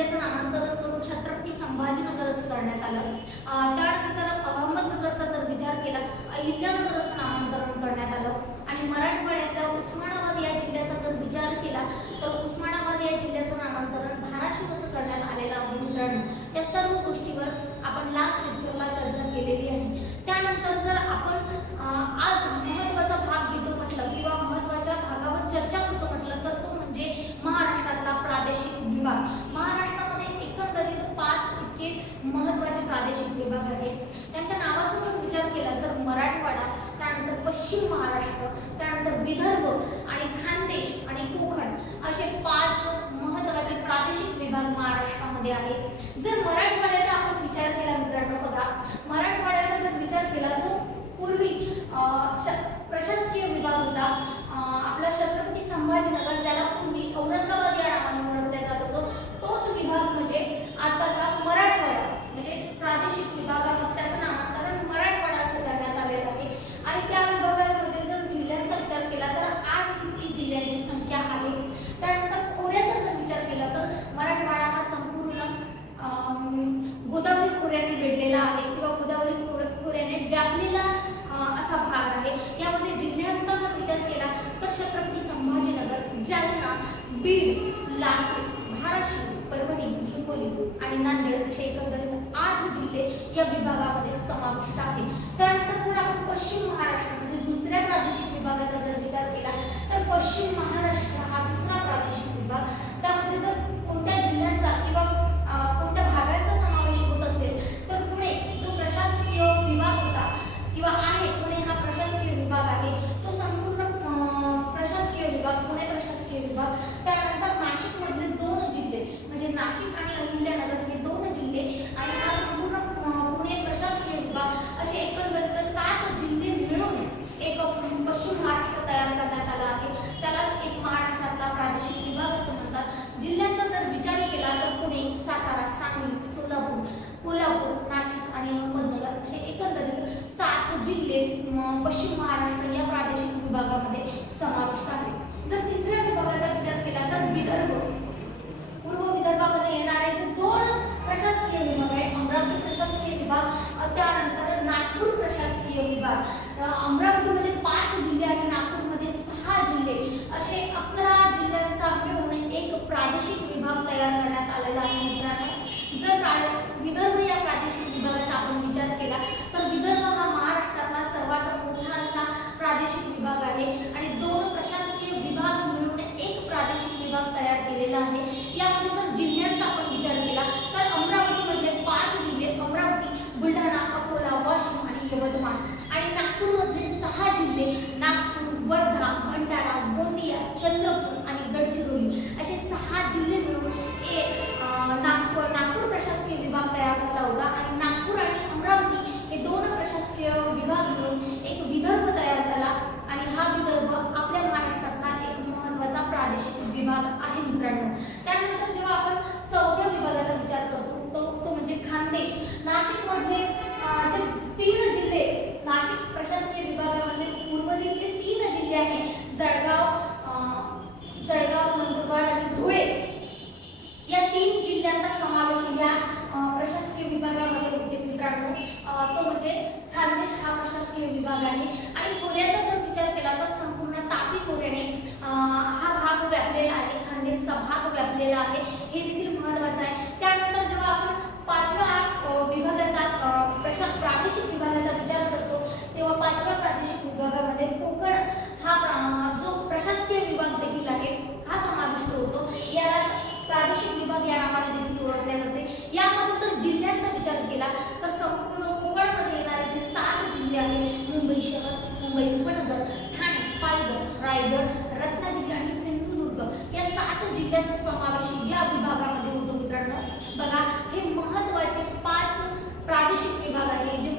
जिल्ह्याचं नामांतरण करून छत्रपती संभाजीनगर असं करण्यात आलं। त्यानंतर अहमदनगरचा जर विचार केला अहिल्यानगर असं नामांतरण करण्यात आलं आणि मराठवाड्यातल्या उस्मानाबाद या जिल्ह्याचा जर विचार केला तर उस्मानाबाद या जिल्ह्याचं नामांतरण धाराशिव असं करण्यात आलेलं आहे। मित्रांनो, या सर्व गोष्टीवर आपण लास्ट लेक्चरला चर्चा केलेली आहे। त्यानंतर जर आपण आज महत्त्वाचा भाग घेतो म्हटलं किंवा महत्त्वाच्या भागावर चर्चा करतो म्हटलं तर तो म्हणजे महाराष्ट्रातला प्रादेशिक विभाग। महाराष्ट्रामध्ये एकंदरीत 5 इतके महत्त्वाचे प्रादेशिक विभाग आहेत। त्यांच्या नावाचा जर विचार केला तर मराठवाडा, त्यानंतर पश्चिम महाराष्ट्र, त्यानंतर विदर्भ आणि खानदेश आणि कोकण असे 5 महत्त्वाचे प्रादेशिक विभाग महाराष्ट्रामध्ये आहेत। जर मराठवाड्याचा आपण विचार केला मित्रांनो, बघा मराठवाड्याचा जर विचार केला जो पूर्वी प्रशासकीय विभाग होता आपला छत्रपती संभाजीनगर, ज्याला पूर्वी औरंगाबाद या नावाने ओळखले जात होतो, तोच विभाग म्हणजे आताचा मराठवाडा म्हणजे प्रादेशिक विभागामध्ये त्याचं नामांतरण मराठवाडा असं करण्यात आलेलं आहे। आणि त्या विभागामध्ये जर जिल्ह्यांचा विचार केला तर 8 इतकी जिल्ह्यांची संख्या आहे। त्यानंतर खोऱ्याचा जर विचार केला तर मराठवाडा हा संपूर्ण गोदावरी खोऱ्याने वेढलेला आहे किंवा गोदावरी खोऱ्याने व्यापलेला असा भाग आहे। यामध्ये जिल्ह्यांचा जर विचार केला तर छत्रपती संभाजीनगर, जालना, बीड, लातूर, धाराशिव, परभणी, हिंगोली आणि नांदेड असे एकंदरीत 8 जिल्हे या विभागामध्ये समाविष्ट आहेत। त्यानंतर जर आपण पश्चिम महाराष्ट्र म्हणजे दुसऱ्या प्रादेशिक विभागाचा जर विचार केला तर पश्चिम महाराष्ट्र हा दुसरा प्रादेशिक विभाग, त्यामध्ये जर कोणत्या जिल्ह्यांचा किंवा कोणत्या भागाचा समावेश होत असेल तर पुणे जो प्रशासकीय विभाग होता किंवा आहे, पुणे हा प्रशासकीय विभाग आहे, तो संपूर्ण प्रशासकीय विभाग पुणे प्रशासकीय विभाग। त्यानंतर नाशिक मधले 2 जिल्हे म्हणजे नाशिक आणि अहिल्यानगर हे 2 जिल्हे आणि हा संपूर्ण पुणे प्रशासकीय विभाग असे एकंदरीत 7 जिल्हे मिळून एक पश्चिम महाराष्ट्र तयार करण्यात आला आहे। त्यालाच एक महाराष्ट्रातला प्रादेशिक विभाग असं म्हणतात। जिल्ह्यांचा जर विचार केला तर पुणे, सातारा, सांगली, सोलापूर, कोल्हापूर, नाशिक आणि अहमदनगर असे एकंदरीत 7 जिल्हे पश्चिम महाराष्ट्र या प्रादेशिक विभागामध्ये समाविष्ट आहेत। जर तिसऱ्या विभागाचा विचार केला तर विदर्भ, पूर्व विदर्भामध्ये येणारे जे 2 प्रशासकीय विभाग आहेत, अमरावती प्रशासकीय विभाग, त्यानंतर नागपूर प्रशासकीय विभाग। अमरावतीमध्ये 5 जिल्हे आणि नागपूरमध्ये 6 जिल्हे असे 11 जिल्ह्यांचा मिळून एक प्रादेशिक विभाग तयार करण्यात आलेला आहे। मित्रांनो, जर विदर्भ या प्रादेशिक विभागाचा आपण विचार केला तर विदर्भ हा महाराष्ट्रातला सर्वात मोठा असा प्रादेशिक विभाग आहे आणि 2 प्रशासकीय विभाग मिळून एक प्रादेशिक विभाग तयार केलेला आहे। यामध्ये जर जिल्ह्यांचा आपण विचार केला तर अमरावतीमधले 5 जिल्हे अमरावती, बुलढाणा, अकोला, वाशिम आणि यवतमाळ आणि नागपूरमधले 6 जिल्हे नागपूर, वर्धा, भंडारा, गोंदिया, चंद्रपूर आणि गडचिरोली असे 6 जिल्हे मिळून नागपूर प्रशासकीय विभाग तयार झाला होता आणि नागपूर आणि अमरावती हे 2 प्रशासकीय विभाग मिळून एक विदर्भ तयार झाला आणि हा विदर्भ आपल्या महाराष्ट्रातला एक महत्त्वाचा प्रादेशिक विभाग आहे। मित्रांनो, त्यानंतर जेव्हा आपण 4थ्या विभागाचा विचार करतो तो म्हणजे खानदेश। नाशिकमध्ये जे 3 जिल्हे नाशिक प्रशासकीय विभागामध्ये उर्वरितचे 3 जिल्हे आहेत जळगाव, नंदुरबार आणि धुळे या 3 जिल्ह्यांचा समावेश या प्रशासकीय विभागामध्ये होते। मित्रांनो, तो म्हणजे खानदेश हा प्रशासकीय विभाग आहे आणि खोऱ्याचा जर विचार केला तर संपूर्ण तापी खोऱ्याने हा भाग व्यापलेला आहे, खानदेशचा भाग व्यापलेला आहे, हे देखील महत्त्वाचं आहे। त्यानंतर जेव्हा आपण 5व्या विभागाचा प्रादेशिक विभागाचा विचार करतो तेव्हा 5व्या प्रादेशिक विभागामध्ये कोकण हा जो प्रशासकीय विभाग देखील आहे हा समाविष्ट होतो। याला प्रादेशिक विभाग या नावाने देखील ओळखले जाते। यामध्ये जर जिल्ह्यांचा विचार केला तर संपूर्ण कोकणमध्ये येणारे जे 7 जिल्हे आहेत मुंबई शहर, मुंबई उपनगर, ठाणे, पालघर, रायगड, रत्नागिरी आणि सिंधुदुर्ग या 7 जिल्ह्यांचा समावेश या विभागामध्ये होतो। मित्रांनो, बघा हे महत्त्वाचे 5 प्रादेशिक विभाग आहे जे